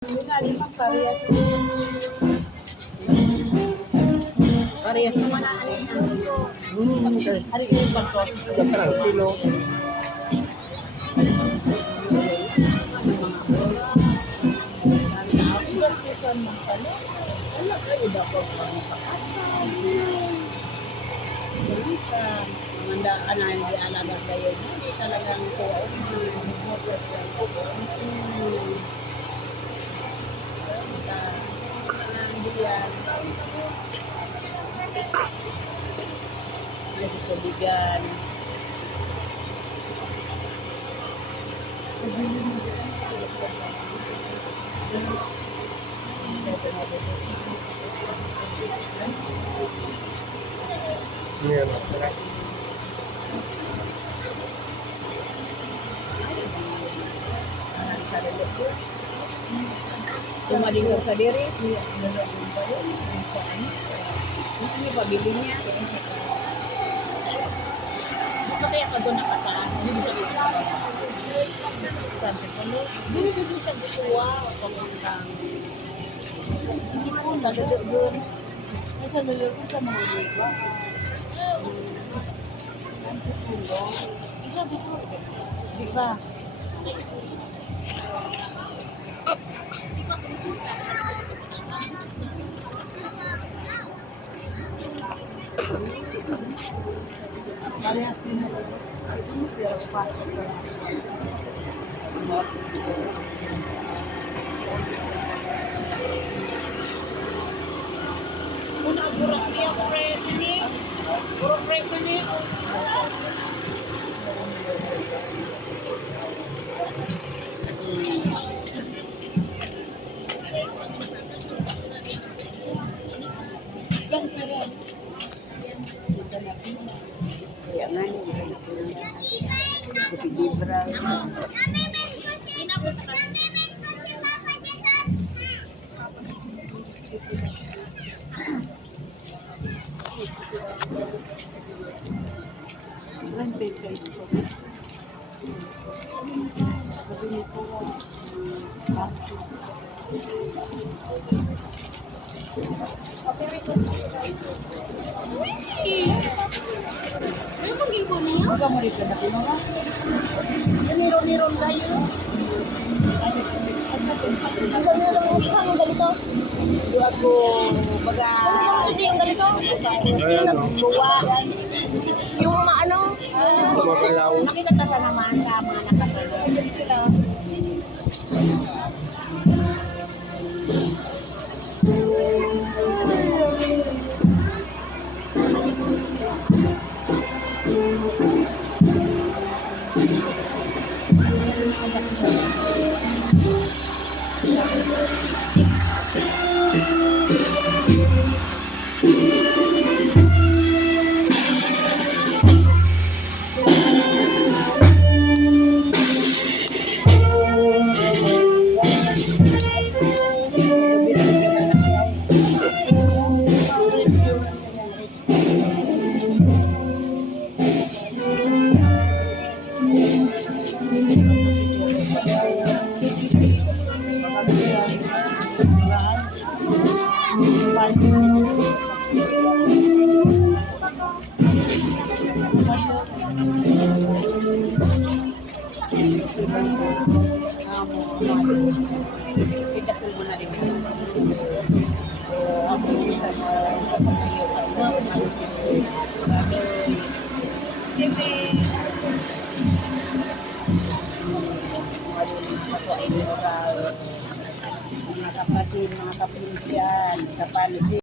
Parehas naman ang alis ng ito. Hari ini bakto kilo. Wala kayo dapat magpakasal. Salita. Manda anak di alaga kayo. Hindi talagang kuha. Ay, tubigan. Cuma di sa diri. Ini pabili niya. Baka kaya ka doon nakataas. Hindi bisa dito sa baba. Sabi ko, dito sa butuwa. Sa dulo doon. Sa dulo doon sa mga liba. Ikaw dito. Diba? Parehas din na pero pasok ko lang. Una buruk niya presini. Buruk presini. Si Libra. Kamu di sana puno ka? Meron kayo. Isa na lang ito sa ganito. Doon ako baga. Ito yung ganito. Yung nagbuwa. Yung maano. Nakita ta sa naman sa mga nakasunod. Mga kapatid, mga kapinsyan, kapansin.